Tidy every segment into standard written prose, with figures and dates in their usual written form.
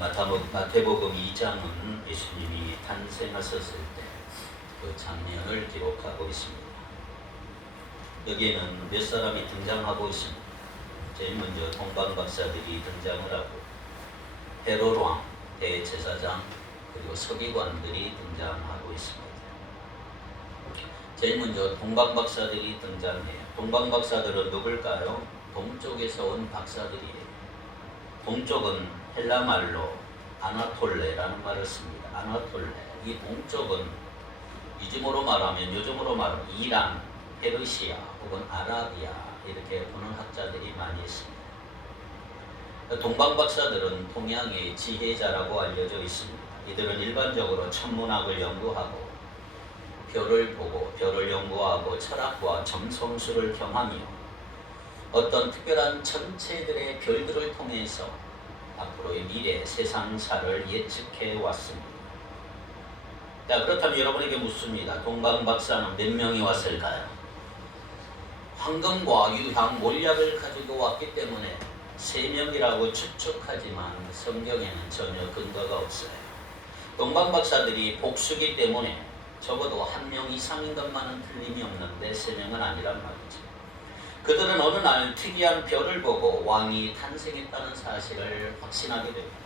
마태복음 2장은 예수님이 탄생하셨을 때 그 장면을 기록하고 있습니다. 여기에는 몇 사람이 등장하고 있습니다. 제일 먼저 동방박사들이 등장을 하고 헤롯왕, 대제사장, 그리고 서기관들이 등장하고 있습니다. 제일 먼저 동방박사들이 등장해요. 동방박사들은 누굴까요? 동쪽에서 온 박사들이에요. 동쪽은 헬라말로 아나톨레라는 말을 씁니다. 아나톨레. 이 동쪽은 요즘으로 말하면 이란, 페르시아 혹은 아라비아 이렇게 보는 학자들이 많이 있습니다. 동방박사들은 동양의 지혜자라고 알려져 있습니다. 이들은 일반적으로 천문학을 연구하고 별을 보고 별을 연구하고 철학과 점성술을 겸하며 어떤 특별한 천체들의 별들을 통해서 앞으로의 미래 세상사를 예측해 왔습니다. 자, 그렇다면 여러분에게 묻습니다. 동방박사는 몇 명이 왔을까요? 황금과 유향, 몰약을 가지고 왔기 때문에 3명이라고 추측하지만 성경에는 전혀 근거가 없어요. 동방박사들이 복수기 때문에 적어도 1명 이상인 것만은 틀림이 없는데 3명은 아니란 말이죠. 그들은 어느 날 특이한 별을 보고 왕이 탄생했다는 사실을 확신하게 됩니다.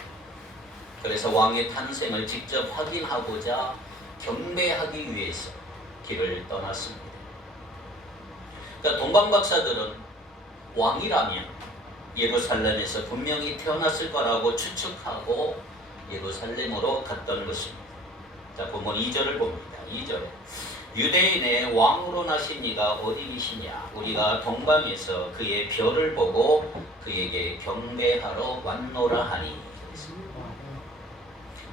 그래서 왕의 탄생을 직접 확인하고자 경배하기 위해서 길을 떠났습니다. 그러니까 동방박사들은 왕이라면 예루살렘에서 분명히 태어났을 거라고 추측하고 예루살렘으로 갔던 것입니다. 자, 본문 2절을 봅니다. 2절에 유대인의 왕으로 나신 이가 어디 계시냐? 우리가 동방에서 그의 별을 보고 그에게 경배하러 왔노라 하니.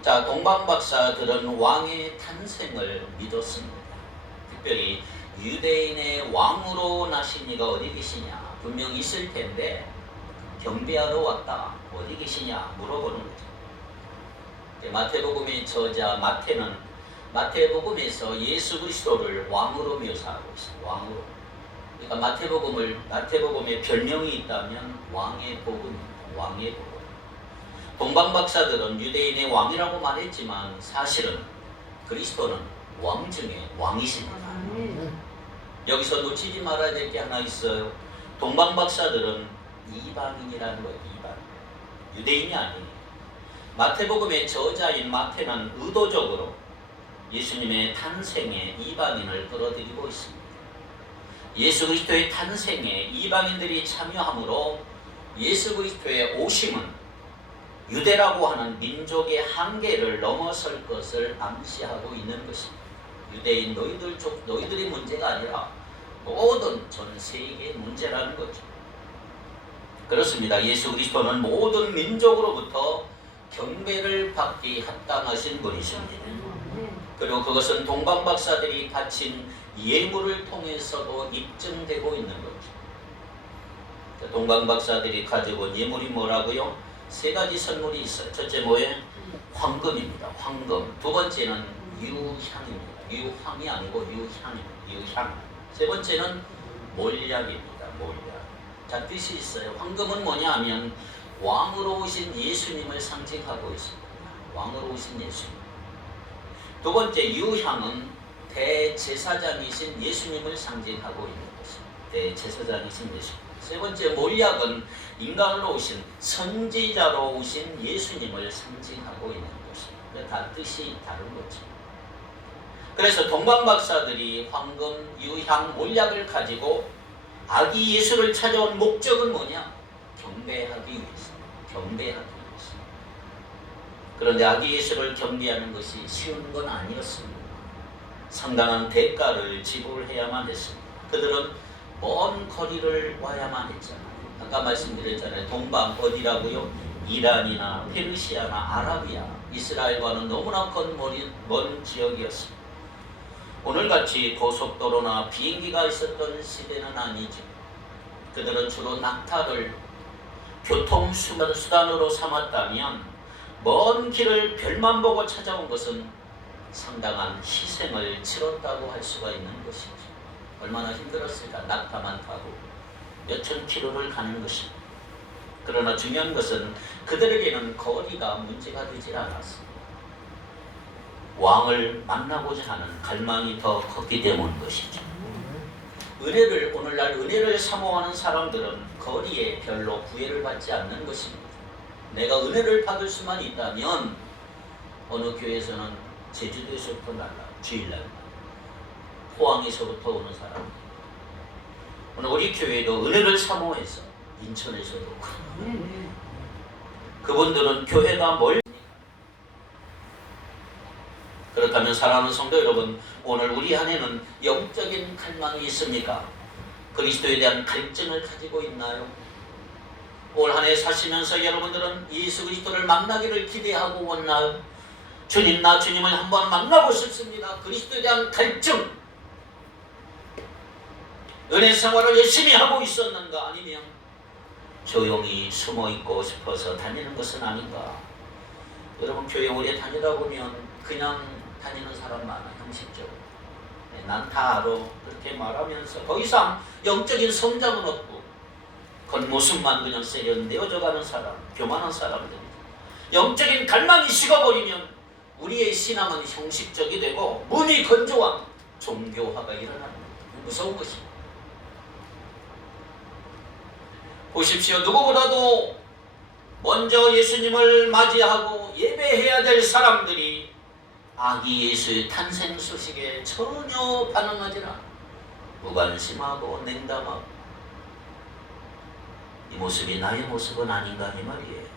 자, 동방박사들은 왕의 탄생을 믿었습니다. 특별히 유대인의 왕으로 나신 이가 어디 계시냐? 분명 있을 텐데 경배하러 왔다. 어디 계시냐? 물어보는 거죠. 마태복음의 저자 마태는 마태복음에서 예수 그리스도를 왕으로 묘사하고 있어요. 왕으로. 그러니까 마태복음의 별명이 있다면 왕의 복음입니다. 왕의 복음. 동방박사들은 유대인의 왕이라고 말했지만 사실은 그리스도는 왕 중에 왕이십니다. 여기서 놓치지 말아야 될 게 하나 있어요. 동방박사들은 이방인이라는 거예요. 이방인. 유대인이 아니에요. 마태복음의 저자인 마태는 의도적으로 예수님의 탄생에 이방인을 끌어들이고 있습니다. 예수 그리스도의 탄생에 이방인들이 참여함으로 예수 그리스도의 오심은 유대라고 하는 민족의 한계를 넘어설 것을 암시하고 있는 것입니다. 유대인 너희들의 문제가 아니라 모든 전 세계의 문제라는 거죠. 그렇습니다. 예수 그리스도는 모든 민족으로부터 경배를 받기 합당하신 분이십니다. 그리고 그것은 동방박사들이 바친 예물을 통해서도 입증되고 있는 거죠. 동방박사들이 가지고 온 예물이 뭐라고요? 3가지 선물이 있어요. 첫째 뭐예요? 황금입니다. 황금. 두 번째는 유향입니다. 유황이 아니고 유향입니다. 유향. 세 번째는 몰약입니다. 몰약. 자, 뜻이 있어요. 황금은 뭐냐 하면 왕으로 오신 예수님을 상징하고 있습니다. 왕으로 오신 예수님. 두 번째 유향은 대제사장이신 예수님을 상징하고 있는 것입니다. 대제사장이신 예수님. 세 번째 몰약은 인간으로 오신 선지자로 오신 예수님을 상징하고 있는 것입니다. 다 뜻이 다른 거죠. 그래서 동방박사들이 황금, 유향, 몰약을 가지고 아기 예수를 찾아온 목적은 뭐냐? 경배하기 위해서. 경배하기 위해서. 그런데 아기 예수를 경배하는 것이 쉬운 건 아니었습니다. 상당한 대가를 지불해야만 했습니다. 그들은 먼 거리를 와야만 했잖아요. 아까 말씀드렸잖아요. 동방 어디라고요? 이란이나 페르시아나 아라비아, 이스라엘과는 너무나 먼 지역이었습니다. 오늘같이 고속도로나 비행기가 있었던 시대는 아니죠. 그들은 주로 낙타를 교통수단으로 삼았다면 먼 길을 별만 보고 찾아온 것은 상당한 희생을 치렀다고 할 수가 있는 것이죠. 얼마나 힘들었을까? 낙타만 타고 몇천 킬로를 가는 것입니다. 그러나 중요한 것은 그들에게는 거리가 문제가 되질 않았습니다. 왕을 만나고자 하는 갈망이 더 컸기 때문인 것이죠. 은혜를, 오늘날 은혜를 사모하는 사람들은 거리에 별로 구애를 받지 않는 것입니다. 내가 은혜를 받을 수만 있다면 어느 교회에서는 제주도에서부터 날라, 주일날 포항에서부터 오는 사람, 오늘 우리 교회도 은혜를 사모해서 인천에서도 그분들은 교회가 멀. 그렇다면 사랑하는 성도 여러분, 오늘 우리 안에는 영적인 갈망이 있습니까? 그리스도에 대한 갈증을 가지고 있나요? 올 한 해 사시면서 여러분들은 예수 그리스도를 만나기를 기대하고 왔나요? 주님, 나 주님을 한번 만나고 싶습니다. 그리스도에 대한 갈증. 은혜 생활을 열심히 하고 있었는가? 아니면 조용히 숨어 있고 싶어서 다니는 것은 아닌가? 여러분, 교회 오래 다니다 보면 그냥 다니는 사람 많아, 형식적으로. 난 다 알아. 그렇게 말하면서 더 이상 영적인 성장은 없고 겉모습만 그냥 세련되어져 가는 사람, 교만한 사람들입니다. 영적인 갈망이 식어버리면 우리의 신앙은 형식적이 되고 몸이 건조한 종교화가 일어나는 무서운 것입니다. 보십시오. 누구보다도 먼저 예수님을 맞이하고 예배해야 될 사람들이 아기 예수의 탄생 소식에 전혀 반응하지 않아 무관심하고 냉담하고, 이 모습이 나의 모습은 아닌가 이 말이에요.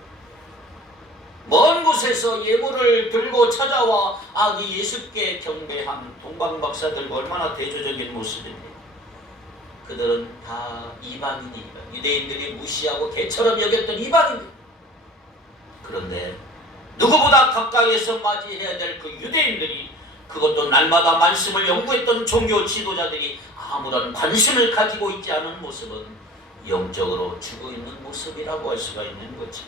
먼 곳에서 예물을 들고 찾아와 아기 예수께 경배한 동방박사들과 얼마나 대조적인 모습입니다. 그들은 다 이방인입니다. 유대인들이 무시하고 개처럼 여겼던 이방인입니다. 그런데 누구보다 가까이에서 맞이해야 될 그 유대인들이, 그것도 날마다 말씀을 연구했던 종교 지도자들이 아무런 관심을 가지고 있지 않은 모습은 영적으로 죽어있는 모습이라고 할 수가 있는 거죠.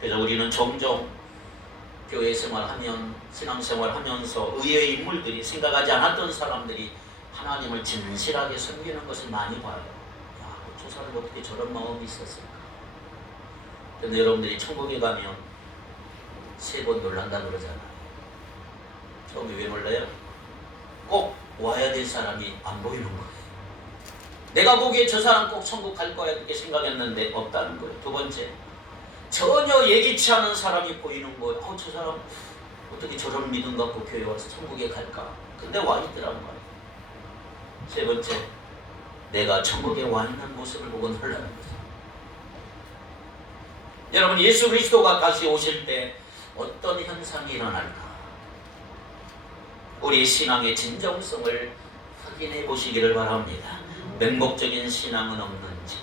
그래서 우리는 종종 교회 생활하면, 신앙생활하면서 의외의 인물들이, 생각하지 않았던 사람들이 하나님을 진실하게 섬기는 것을 많이 봐요. 야, 저 사람 어떻게 저런 마음이 있었을까? 근데 여러분들이 천국에 가면 3번 놀란다 그러잖아요. 처음에 왜 놀라요? 꼭 와야 될 사람이 안 보이는 거예요. 내가 보기에 저 사람 꼭 천국 갈 거야 이렇게 생각했는데 없다는 거예요. 두 번째, 전혀 예기치 않은 사람이 보이는 거예요. 저 사람 어떻게 저런 믿음 갖고 교회 와서 천국에 갈까? 근데 와 있더란 말이에요. 세 번째, 내가 천국에 와 있는 모습을 보고 놀라는 거죠. 여러분, 예수 그리스도가 다시 오실 때 어떤 현상이 일어날까? 우리 신앙의 진정성을 확인해 보시기를 바랍니다. 맹목적인 신앙은 없는지,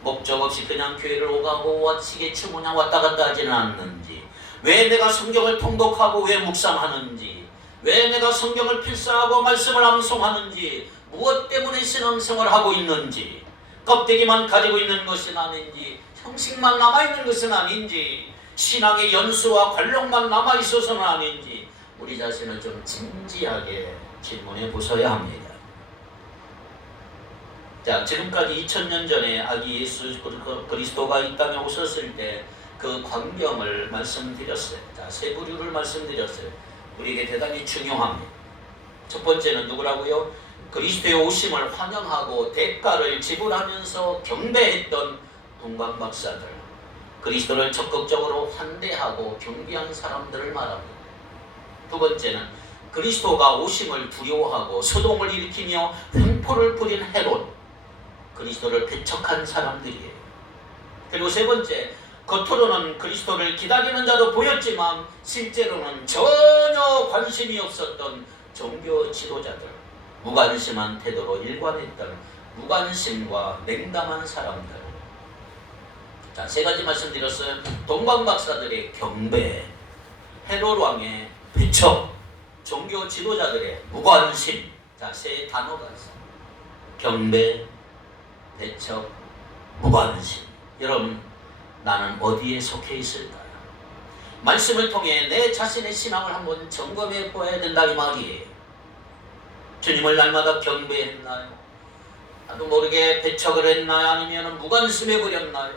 목적 없이 그냥 교회를 오가고 와치게 그냥 왔다 갔다 하지는 않는지, 왜 내가 성경을 통독하고 왜 묵상하는지, 왜 내가 성경을 필사하고 말씀을 암송하는지, 무엇 때문에 신앙생활을 하고 있는지, 껍데기만 가지고 있는 것은 아닌지, 형식만 남아있는 것은 아닌지, 신앙의 연수와 관록만 남아있어서는 아닌지, 우리 자신을 좀 진지하게 질문해 보셔야 합니다. 자, 지금까지 2000년 전에 아기 예수 그리스도가 이 땅에 오셨을 때 그 광경을 말씀드렸어요. 자, 3부류를 말씀드렸어요. 우리에게 대단히 중요합니다. 첫 번째는 누구라고요? 그리스도의 오심을 환영하고 대가를 지불하면서 경배했던 동방박사들, 그리스도를 적극적으로 환대하고 경배한 사람들을 말합니다. 두 번째는 그리스도가 오심을 두려워하고 소동을 일으키며 횡포를 부린 헤롯, 그리스도를 배척한 사람들이에요. 그리고 세 번째, 겉으로는 그리스도를 기다리는 자도 보였지만 실제로는 전혀 관심이 없었던 종교 지도자들, 무관심한 태도로 일관했던 무관심과 냉담한 사람들. 자, 3가지 말씀드렸어요. 동방박사들의 경배, 헤롯 왕의 배척, 종교 지도자들의 무관심. 자, 3 단어가 있어요. 경배, 배척, 무관심. 여러분, 나는 어디에 속해 있을까요? 말씀을 통해 내 자신의 신앙을 한번 점검해 보아야 된다 이 말이에요. 주님을 날마다 경배했나요? 나도 모르게 배척을 했나요? 아니면 무관심해 버렸나요?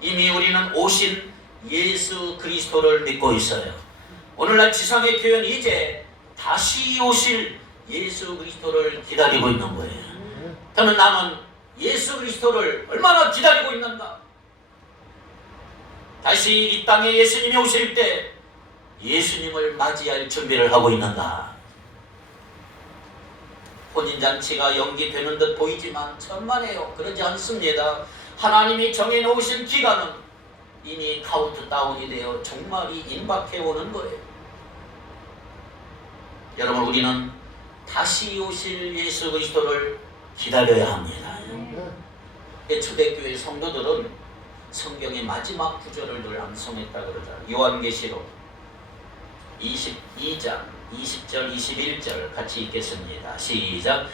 이미 우리는 오신 예수 그리스도를 믿고 있어요. 오늘날 지상의 교회는 이제 다시 오실 예수 그리스도를 기다리고 있는 거예요. 그러면 나는 예수 그리스도를 얼마나 기다리고 있는가? 다시 이 땅에 예수님이 오실 때 예수님을 맞이할 준비를 하고 있는가? 혼인잔치가 연기되는 듯 보이지만 천만에요. 그러지 않습니다. 하나님이 정해놓으신 기간은 이미 카운트다운이 되어 종말이 임박해 오는 거예요. 여러분, 우리는 다시 오실 예수 그리스도를 기다려야 합니다. 초대교회 성도들은 성경의 마지막 구절을 늘 암송했다 그러잖아요. 요한계시록 22장 20절 21절 같이 읽겠습니다. 시작.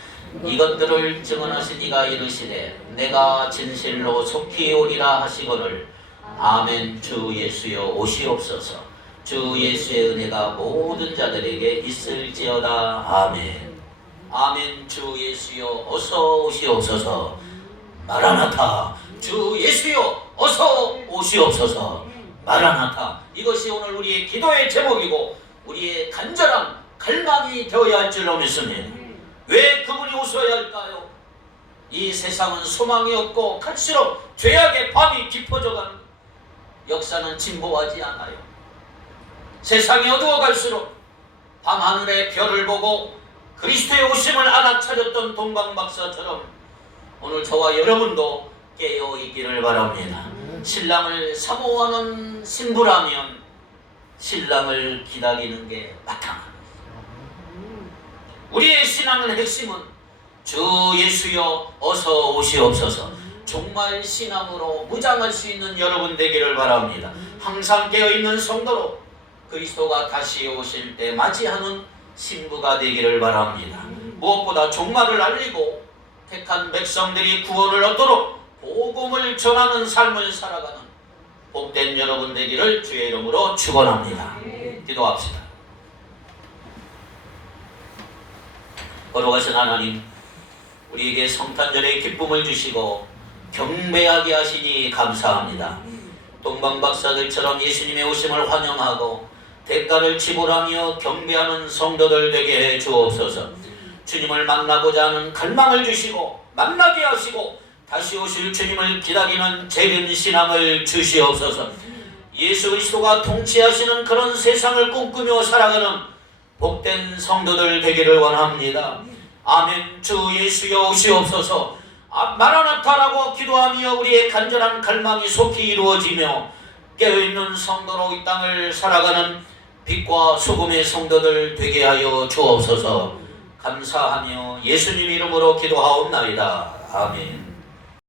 이것들을 증언하신 이가 이르시되 내가 진실로 속히 오리라 하시거늘 아멘. 주 예수여 오시옵소서. 주 예수의 은혜가 모든 자들에게 있을지어다. 아멘. 아멘. 주 예수여 어서 오시옵소서. 마라나타. 주 예수여 어서 오시옵소서. 마라나타. 이것이 오늘 우리의 기도의 제목이고 우리의 간절한 갈망이 되어야 할 줄로 믿습니다. 왜 그분이 오셔야 할까요? 이 세상은 소망이 없고 갈수록 죄악의 밤이 깊어져가는 역사는 진보하지 않아요. 세상이 어두워갈수록 밤하늘의 별을 보고 그리스도의 오심을 알아차렸던 동방박사처럼 오늘 저와 여러분도 깨어있기를 바랍니다. 신랑을 사모하는 신부라면 신랑을 기다리는 게 마땅합니다. 우리의 신앙의 핵심은 주 예수여 어서 오시옵소서. 정말 신앙으로 무장할 수 있는 여러분 되기를 바랍니다. 항상 깨어있는 성도로 그리스도가 다시 오실 때 맞이하는 신부가 되기를 바랍니다. 무엇보다 종말을 알리고 택한 백성들이 구원을 얻도록 복음을 전하는 삶을 살아가는 복된 여러분 되기를 주의 이름으로 축원합니다. 기도합시다. 거룩하신 하나님, 우리에게 성탄절의 기쁨을 주시고 경배하게 하시니 감사합니다. 동방박사들처럼 예수님의 오심을 환영하고 대가를 지불하며 경배하는 성도들 되게 해 주옵소서. 주님을 만나고자 하는 갈망을 주시고 만나게 하시고 다시 오실 주님을 기다리는 재림 신앙을 주시옵소서. 예수 그리스도가 통치하시는 그런 세상을 꿈꾸며 살아가는 복된 성도들 되기를 원합니다. 아멘. 주 예수여 오시옵소서. 마라나타라고 기도하며 우리의 간절한 갈망이 속히 이루어지며 깨어있는 성도로 이 땅을 살아가는 빛과 소금의 성도들 되게 하여 주옵소서. 감사하며 예수님 이름으로 기도하옵나이다. 아멘.